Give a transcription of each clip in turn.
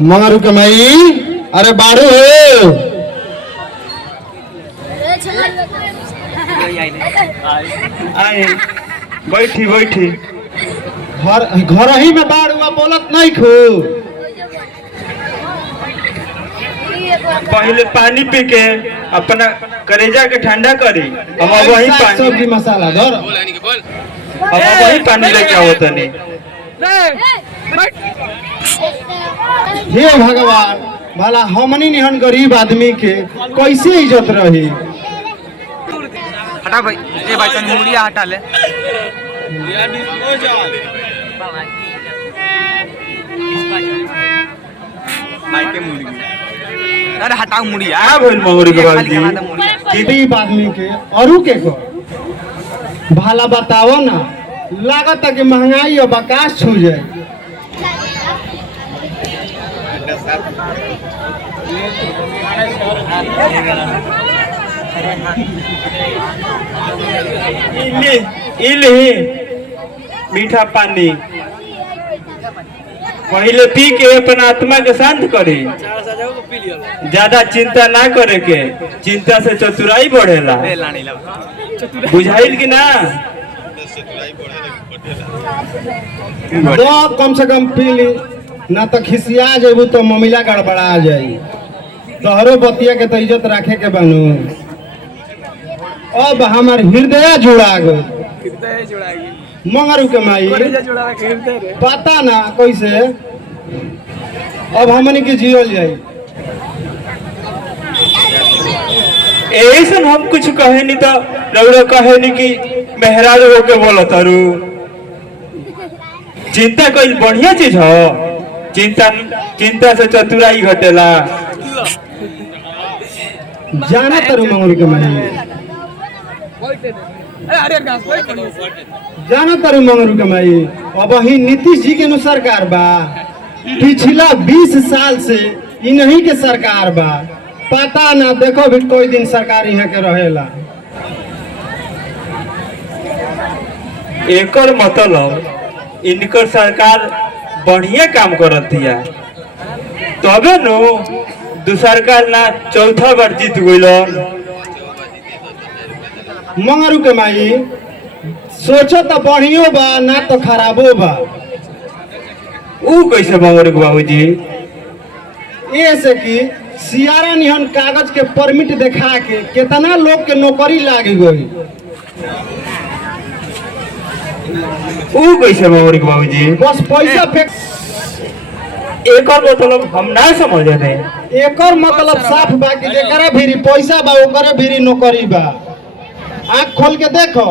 मारू कमाई अरे बाड़ू हो आए बैठी बैठी घर ही में बाढ़ हुआ बोलत नहीं खू पहले पानी पी के अपना करेजा के ठंडा करी हम वही पानी सब्जी मसाला धर हम वही पानी लेके आओ तनी हे भगवान भला हमनी निहन गरीब आदमी के कैसे इज्जत रही। हटा भाई ये भाई तन मुड़िया हटा ले माइके मुड़ी अरे हटाओ मुड़िया आ भइल मंगरी के खाली बाबूजी कहा मुड़िया गरीब आदमी के औरू के को भला बताओ ना लागत है कि महंगाई और बकास छू जाए। इली मीठा पानी पहले पी के अपना आत्मा के शांत करी ज्यादा चिंता ना करे के चिंता से चतुराई बढ़ेला बुझाइल कि ना दो कम से कम पी ली ना तो खिसिया जेबू तो ममिला गड़बड़ा जाई तोहरो बतिया के तो इज्जत रखे के बनू। अब हमार हृदय जुड़ा गई मंगरू के माई पता ना कैसे अब हमनी के जियल जाई। यही से हम कुछ कहे नहीं तो रउरा कहे नहीं कि मेहराज होके बोला तारू चिंता कोई बढ़िया चीज हो चिंता चिंता से चतुराई घटेला जाना तारू मंगरू के माई जाना तारू मंगरू के माई अब ही नीतीश जी के नु सरकार बा पिछला 20 साल से इन्हीं के सरकार बा पता ना देखो भी कोई दिन सरकार यहाँ के रहेला। एकर मतलब इनकर सरकार बढ़िया काम करत दिया तबे नु दूसरकार ना चौथा बार जीत गइल। मंगरू के माई सोचो तो बढ़ियो बा ना तो खराबो बा। ऊ कैसे मंगरू के बाबूजी ये से कि सियारा निहन कागज के परमिट दिखा के कितना लोग के नौकरी लाग गई। ऊ कैसे मंगरू के बाबूजी बस पैसा फेंक एकर मतलब हम ना समझे नहीं एकर मतलब साफ बा कि जेकरा भीरी पैसा बा ओकरे भीरी नौकरी बा। आँख खोल के देखो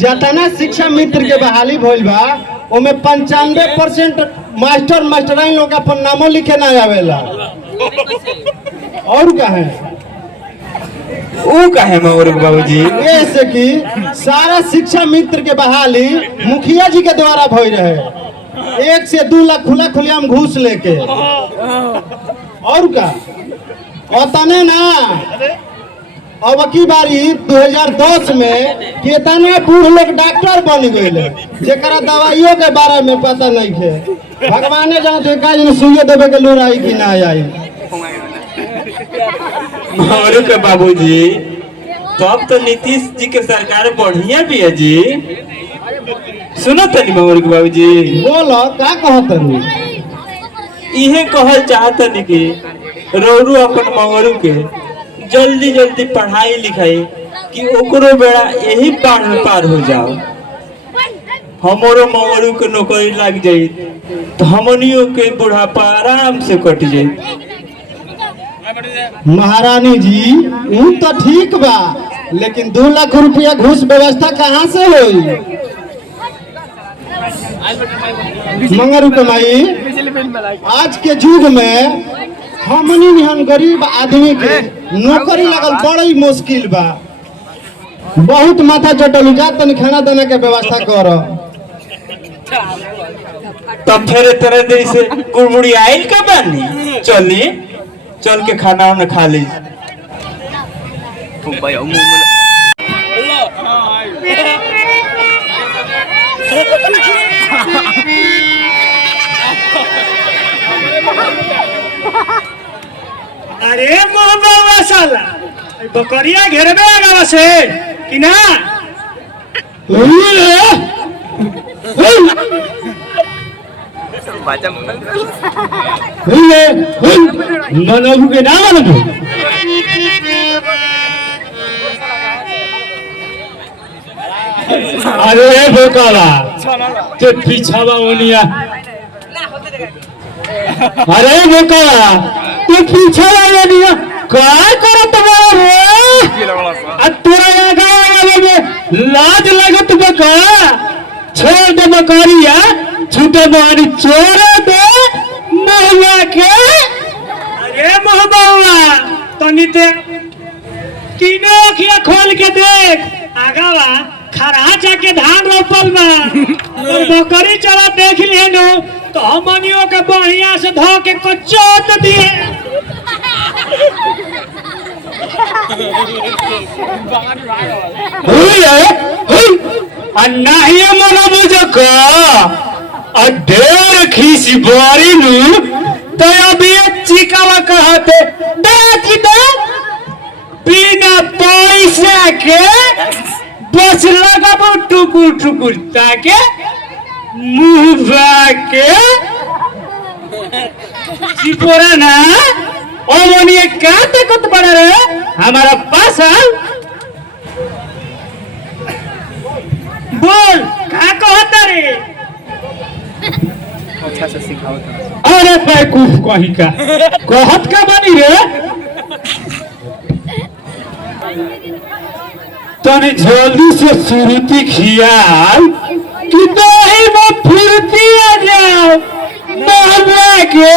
जतना शिक्षा मित्र के बहाली भइल बा ओमे 95% मास्टर मास्टराइन लोग अपन नामो लिखे ना आवेला। और का है ऊ काहे मंगरू के बाबूजी ये से कि सारा शिक्षा मित्र के बहाली मुखिया जी के द्वारा भई रहे 1 से 2 लाख खुला खुलियाम घूस लेके। और का ओतने ना अब की बारी 2010 में कितना बूढ़ लोग डॉक्टर बन गए जेकरा दवाइयों के बारे में पता नहीं है भगवाने जाने का सुइया देवे के लूर आई कि ना आई। मंगरू के बाबूजी तब तो नीतीश जी के सरकार बढ़िया भी है जी सुनो तनी मंगरू के बाबूजी बोलो का कहत रू इहे कहल चाहतनी कि रौरू अपन मंगरू के जल्दी जल्दी पढ़ाई लिखाई कि ओकरो बेड़ा यही बाढ़ में पार हो जाओ हमारो मंगरू के नौकरी लग जाई तो हमनियों के बुढ़ापा आराम से कट जाई। महारानी जी ऊ तो ठीक बा लेकिन 2 लाख रुपया घूस व्यवस्था कहाँ से होई। मंगरू के माई आज के युग में हमनी निहन गरीब आदमी के नौकरी लगल बड़ी मुश्किल बा। बहुत माथा चटल जा तनी खाना दाना के व्यवस्था कर। तब फिर तरह देरी से कुड़मुड़ी आइल का बानी चली चल के खाना हमने खा ली। भाई अरे मोहब्बा साला बकरिया घेर में आगा से कि ना मनबू के ना मनबू अरे बोकाला ते पीछावा ओनिया अरे बोकाला तू पीछावा ओनिया काय करत बा रे आ तोरा आगा वाले में लाज लगत बका छोड़ दे बकरिया छूटे बारी छोड़ दे मोहब्बा के अरे मोहब्बा तनी ते तीनों अखियां खोल के देख आगावा खरा जाके धान रोपल बा और बकरी चला देख लिए नो तो हमनियों के बढ़िया से धो के कचोट दिए नहीं मना मुझको ढेर खीसी बारी नु तो अभी चिकावा कहते बिना पैसा के बस लगा टुकुर टुकुर ताके मुंह के चिपोरा ना ओमनिए काते कत पड़ा रे हमारा पास बोल का कहता रे अच्छा से सिखाओ अरे बेवकूफ कहीं का कहत का बनी रे तने जल्दी से सुरती खियाल कि दही में फिरती आ जाओ मोहब्बा के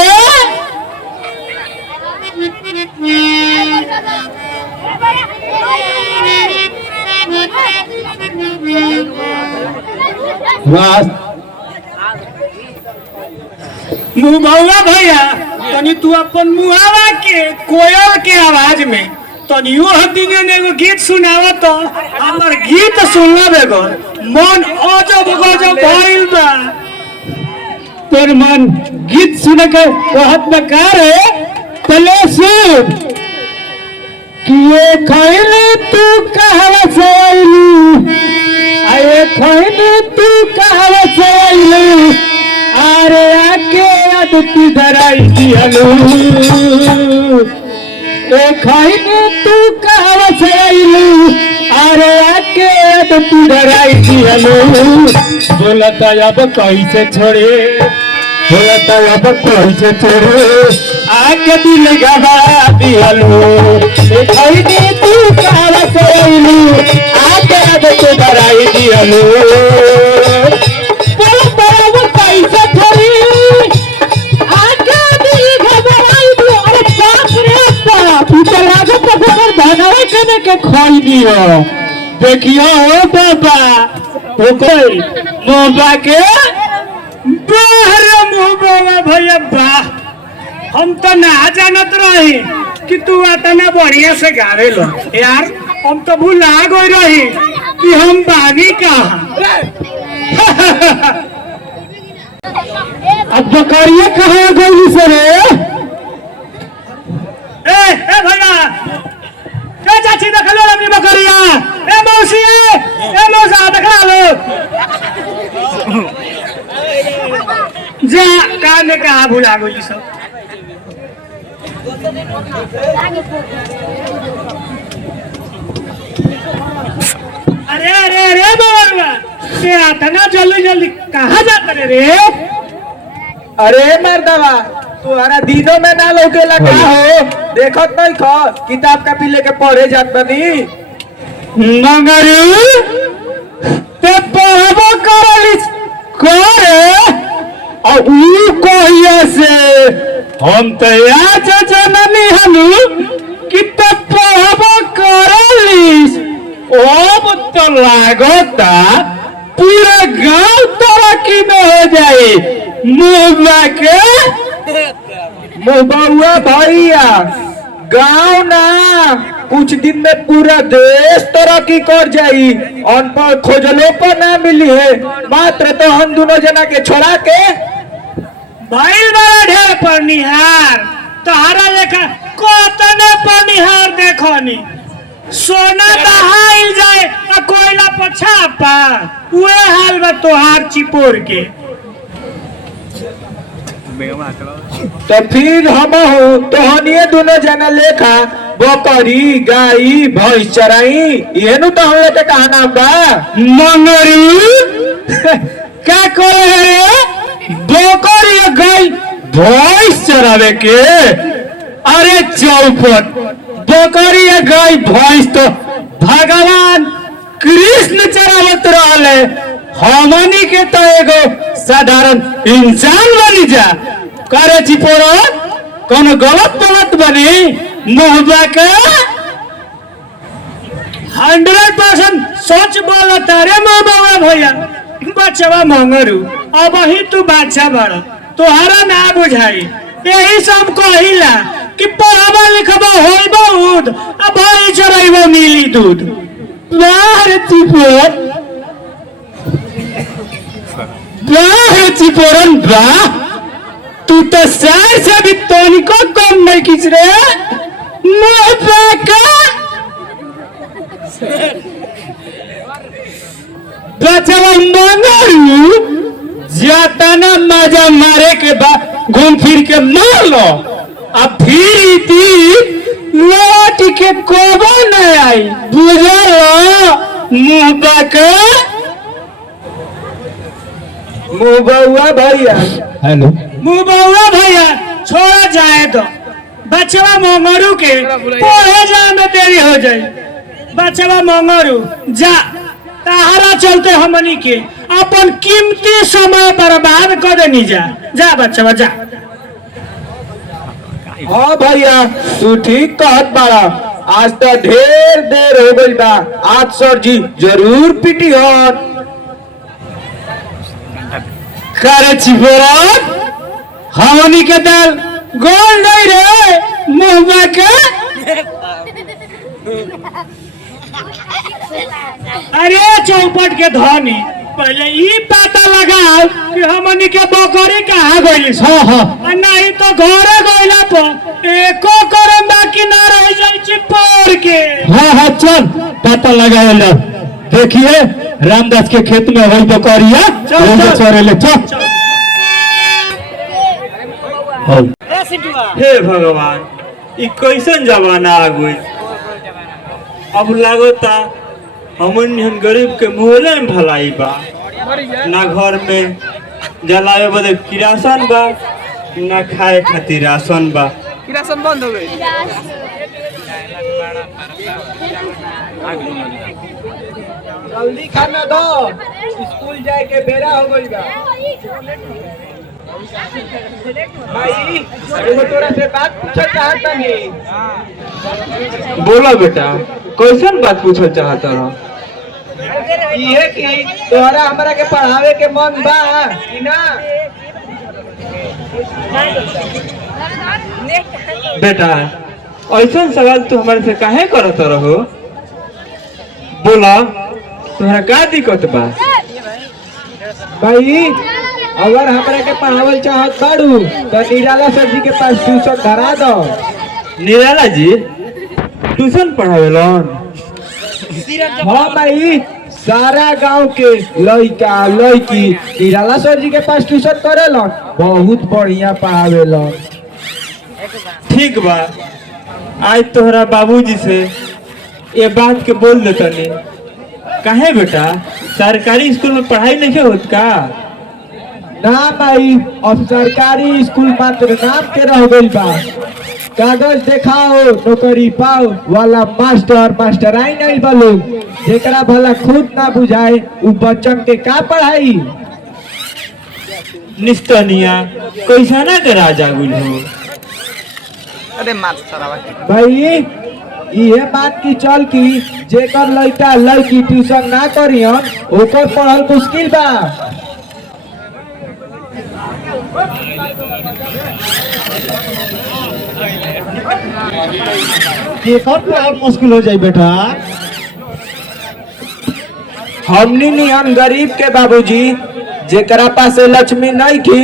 मुंहवा भैया तनी तू अपन मुहावा के कोयल के आवाज में तनियो हदिने ने एगो गीत सुनावा तो हमर गीत सुनला बेगो मन अजब गजब भइल बा तेरे मन गीत सुन के बहुत बेकार है पहले सुन कि ये खैले तू कहवा से आइलू आए खैले तू कहवा से आइलू अरे आके आदती धराई दिहलू ए खैले तू कहवा से आइलू अरे आके आदती धराई दिहलू बोलता अब कैसे छोड़े बोलता अब कैसे छोड़े आके दिल गवा दिहलू ए खैले तू कहवा से आइलू आके आदती धराई दिहलू बोलता अब कैसे छोड़ी आके दिल गवा दिहलू अरे बाप रे बाप तो लागत तो धनवा कने के खोल दियो देखियो ओ बाबा ओ कोई मोबा के बाहर मुंहवा भैया वाह हम तो ना जानत रही कि तू इतना बढ़िया से गावे लो यार हम तो भुला गई रही कि हम बानी कहाँ अब बकरिया कहाँ गई से रे ए भैया ए चाची देख लो अपनी बकरिया ए मौसी ए मौसा देख लो जा काने कहाँ भुला गई सब अरे अरे अरे बाबा ये आता ना जल्दी जल्दी कहाँ जाता रे अरे मर्दवा तुम्हारा दिनों में ना लौके लगा हो देखत नहीं खा किताब कॉपी लेके पढ़े जात बनी मगरू ते पढ़बो करलिस करे और ऊ कहिया से हम तो आज जननी हनु कि ते पढ़बो करलिस अब तो लागता पूरा गांव तरक्की में हो जाए मुहब्बा के मुबहुआ भैया गाँव ना कुछ दिन में पूरा देश तरक्की कर जाई अनपढ़ खोजलो पर ना मिली है मात्र तो हम दोनों जना के छोड़ा के भइल बड़ा ढेर पनिहार तहरा लेखा कतने पनिहार देखनी सोना दहाइल जाए आ कोयला पछापा उहे हाल बा तोहार चिपोर के तो फिर हम तोहनिए दोनों जना लेखा बकरी गाई भैंस चराई ये नु तो हम लोग के कहना बा मंगरू क्या करे रे बकरी गाई भैंस चरावे के अरे चौपट बकरी गाय भैंस तो भगवान कृष्ण चरावत रहले हमनी के तो एगो साधारण इंसान बनी जा करे चिपोरो कोनो गलत बनी मुहबा के 100% सच बोलता रे मुहबा भैया बचवा मंगरू अब ही तू बादशाह बड़ा तोहरा ना बुझाई यही सब कहिला कि पढ़ाबा लिखबा होई बहुत अब भाई चराइबा मिली दूध बाहर चिपोर चिपोरन बा तू तो सर से भी तनिको कम नहीं खींच रे बचवा मंगरू जाता ना मजा मारे के बाद घूम फिर के मार लो अब फिर लौट के कोबा न आई बुझलो मुबौआ भैया हेलो मुबौआ भैया छोड़ा जाए तो बचवा मंगरू के पढ़े जाए में देरी हो जाए बचवा मंगरू जा ताहरा चलते हमनी के अपन कीमती समय बर्बाद कर देनी जा बचवा जा हाँ भैया तू ठीक कहत बाड़ा आज तो ढेर देर हो गई बा आज सर जी जरूर पिटी हन करे चिपोरन हमनी के दल गोल नहीं रे मुहबा के अरे चौपट के धनी पहले ई पता लगाओ कि हमनी के बकरी कहाँ गइली हाँ हाँ आ नहीं तो घरे गइला पर एको करम बाकी ना रह जाई चिपोर के हाँ हाँ चल पता लगाए लो देखिए रामदास के खेत में वही बकरिया चल। चोरे ले चल हे भगवान ई कैसन जमाना आ गई अब लागता हमन हम गरीब के मुहले में भलाई बा ना घर में जलावे बदे किरासन बा ना खाए खातिर राशन बा किरासन बंद हो गई जल्दी खाना दो स्कूल जाए के बेरा हो गई बा भाई एगो तोरा से बात पूछे चाहत बानी बोला बेटा कैसन बात पूछल चाहता रहो ये कि तोहरा हमरा के पढ़ावे के मन बा कि ना बेटा ऐसा सवाल तू हमारे से काहे करत रहो बोला तुम्हारा का दिक्कत बा भाई अगर हमरा के पढ़ावल चाहत बाड़ू तो निराला सर जी के पास ट्यूशन धरा दो निराला जी ट्यूशन पढ़ावेलन हाँ भाई सारा गांव के लड़का लड़की निराला सर जी के पास ट्यूशन करेलन बहुत बढ़िया पढ़ावेलन ठीक बा आज तोहरा बाबूजी से ये बात के बोल देतनी काहे बेटा सरकारी स्कूल में पढ़ाई नहीं होत का ना भाई अब सरकारी स्कूल मात्र नाम के रह गई बा कागज दिखाओ नौकरी पाओ वाला मास्टर मास्टराई नहीं बोलो जेकरा भला खुद ना बुझाए उ बच्चन के का पढ़ाई निस्तनिया कैसा ना के राजा गुल हो अरे मार सारा भाई ये बात की चल की जेकर लड़का लड़की ट्यूशन ना करियन ओकर पढ़ल मुश्किल बा केकर पढ़ाई मुश्किल हो जाए बेटा हमनी नियन गरीब के बाबूजी जेकरा पास लक्ष्मी नहीं थी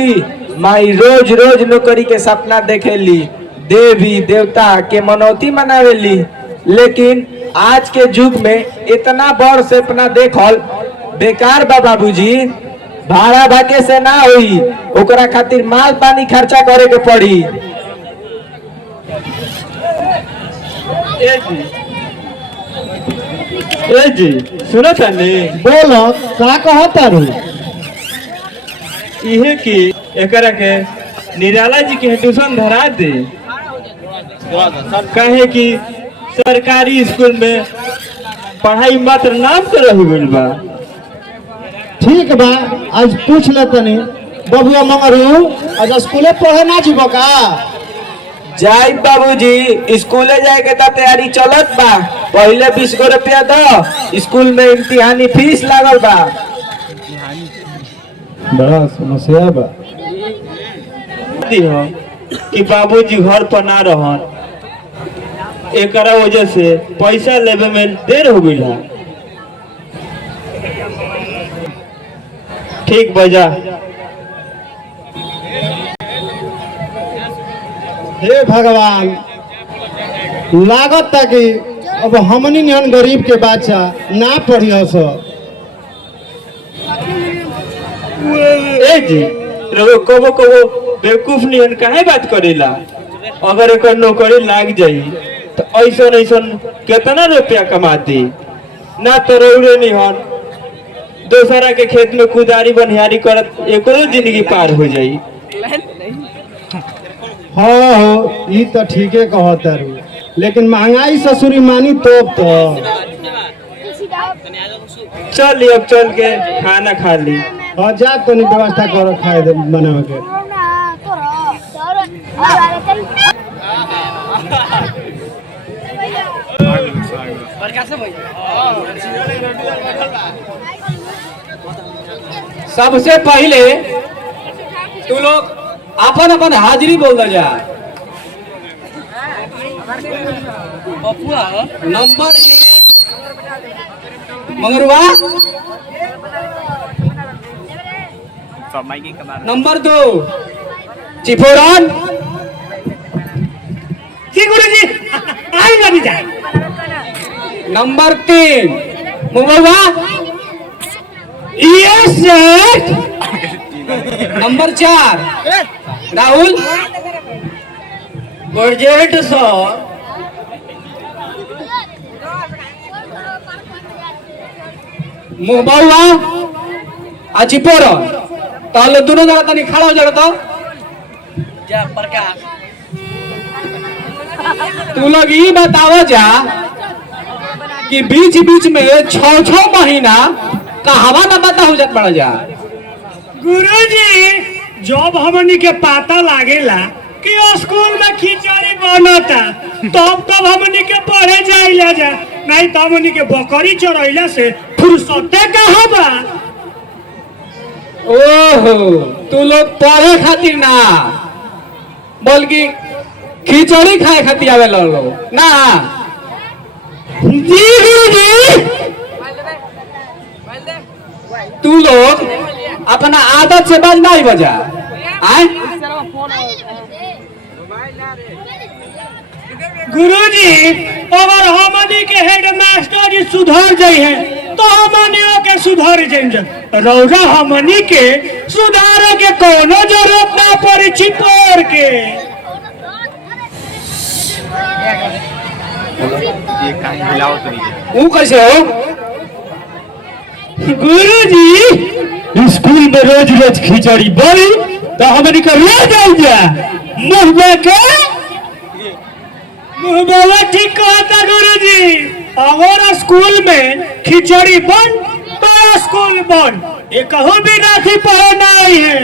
माई रोज रोज नौकरी के सपना देखेली, देवी देवता के मनौती मनावेली, लेकिन आज के युग में इतना बड़ सपना देखल बेकार बा बाबूजी। भाड़ा भागे से ना हुई, ओकरा खातिर माल पानी खर्चा करे के पड़ी। ए जी सुनो तनी, बोलो का कहता रू? इहे की एकरा के निराला जी के ट्यूशन धरा दे, काहे कि सरकारी स्कूल में पढ़ाई मात्र नाम तो रह गइल बा। ठीक बा, आज पूछ ले तनी बबुआ मंगरू आज स्कूले पढ़े ना जीबो का? जाई बाबूजी, स्कूले जाए के ता तैयारी चलत बा। पहले 20 गो रुपया दो, स्कूल में इम्तिहानी फीस लागल बा। बड़ा समस्या बा। हो कि बाबूजी घर पर ना रहन, एकरा वजह से पैसा लेवे में देर हो गई है। ठीक बजा। हे भगवान, लागत था कि अब हमनी निहन गरीब के बच्चा ना पढ़ियो सो। ए जी रहो कबो कबो बेवकूफ निहन काहे बात करेला? अगर एक नौकरी लाग जाई तो ऐसन ऐसन कितना रुपया कमा दी ना, तो रौरे निहन दोसरा के खेत में कुदारी बनिहारी करत एकरो जिंदगी पार हो जाई। हाँ हो, ई तो ठीके कहता रू, लेकिन महंगाई ससुरी मानी तो चल अब चल के खाना खा ली। हाँ जा तनी व्यवस्था करो खाए दे बनावे के। सबसे पहले तू लोग अपन अपन हाजिरी बोल दे जा। नंबर 1 मंगरुआ, नंबर 2 चिपोरन, जी गुरुजी आई लगी जा। नंबर 3 मुंगरुआ, yes sir. Number 4 Rahul, project sir. मुंगबुआ आ चिपोरन, ताले दोनों जगह तनी खड़ा हो जा तो तू लोग ये बताओ जा कि बीच बीच में 6-6 महीना कहवा ना बता हो जात पड़ा जा। गुरुजी जब हमनी के पता लागेला कि स्कूल में खिचड़ी बनता तब हमनी के पढ़े जाइला जा, नहीं तो हमनी के बकरी चढ़ैला से फुर्सते कहाँ बा। ओहो, तू लोग पढ़े खातिर ना बल्कि खिचड़ी खाए खातिर आवे लो ना। जी गुरुजी। तू लोग अपना आदत से बाज नहीं बजा आए। गुरुजी अगर हमनी के हेड मास्टर जी सुधर जाई है तो हमनियों के सुधर जाएंगे। रौरा हमनी के सुधारे के कोनो जरूरत ना पड़ी छिपोर के। वो कैसे हो? गुरुजी स्कूल में रोज रोज खिचड़ी बनी तो हमनी के ले जाएंगे मुंह के। मुंह ठीक कहता गुरुजी, अगर स्कूल में खिचड़ी बन तो स्कूल बन, ये कहूँ भी राखी पढ़े नहीं है।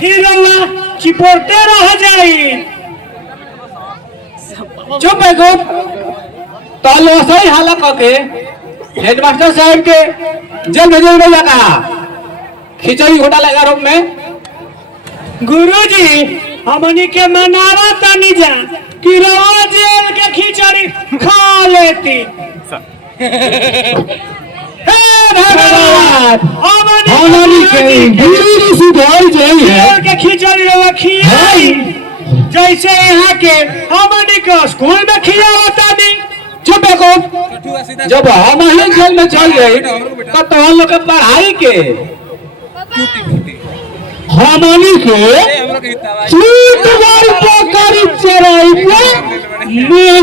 फिर अल्लाह चिपोरते रह जाए। चुप है गुप, तालो सही हालत करके हेडमास्टर साहब के जेल भेजे नहीं लगा खिचड़ी घोटाला के आरोप में। गुरुजी हमनी के मनावा तनी जा कि रवा जेल के खिचड़ी खा लेती। हे धन्यवाद हमनी हमनी के गुरु सुधार जाई है के खिचड़ी रवा खियाई जैसे यहाँ के हमनी के स्कूल में खियावता नहीं। चुप को जब हम ही जेल में चल गए तो हम लोग के पढ़ाई के हमनी के चूट वाली पोखरी चराई के मुंह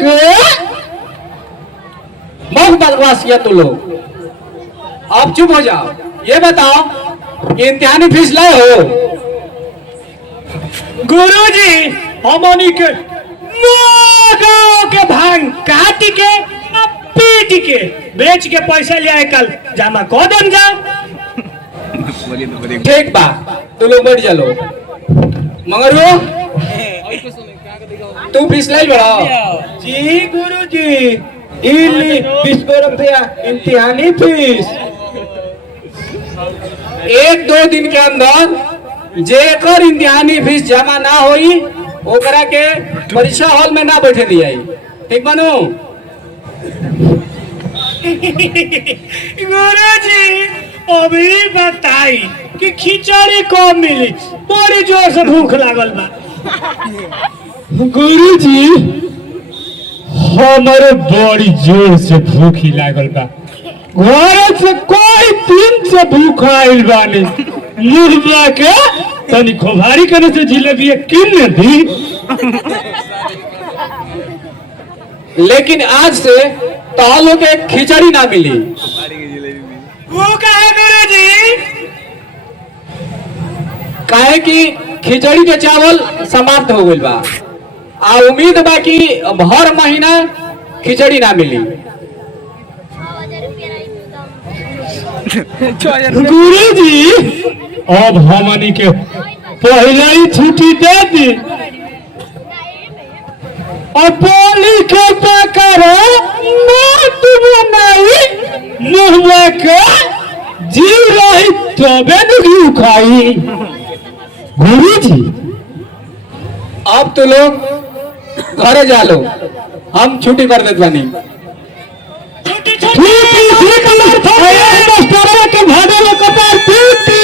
के बहुत बदमाश किया तू लोग। अब चुप हो जाओ। ये बताओ कि इम्तिहानी फीस लाए हो? गुरुजी हमनी के गाँव के भांग काट के पीट के बेच के पैसा ले आए कल जमा कह देम जा। ठीक बा तू लोग बैठ जा लो। मगर वो तू फीस लाई बड़ा जी गुरुजी इली 20 रुपया इम्तिहानी फीस। 1-2 दिन के अंदर जेकर इम्तिहानी फीस जमा ना होई ओकरा के परीक्षा हॉल में ना बैठे दिया। ठीक बनू? गुरुजी अभी बताई कि खिचड़ी कब मिली, बड़ी जोर से भूख लागल बा। गुरुजी हमारे बड़ी जोर से भूखी लागल बा। घर से कोई दिन से भूख आइल बानी। मुर्गा के तनी खोभारी करे से जिलेबी किन दी। लेकिन आज से तो लोग के खिचड़ी ना मिली। वो कहे गुरुजी? काहे कि खिचड़ी के चावल समाप्त हो गइल बा। आ उम्मीद बा कि भर महीना खिचड़ी ना मिली। गुरुजी अब हमनी के पहले ही छुट्टी दे दी और बोली के बेकर मत बनाई मुहवा के जी रही तबे न घी खाई। गुरुजी अब तो लोग घरे जा लो, हम छुट्टी कर देते बानी। छुट्टी छुट्टी ठीक है मास्टर के भागे कपार टूटी।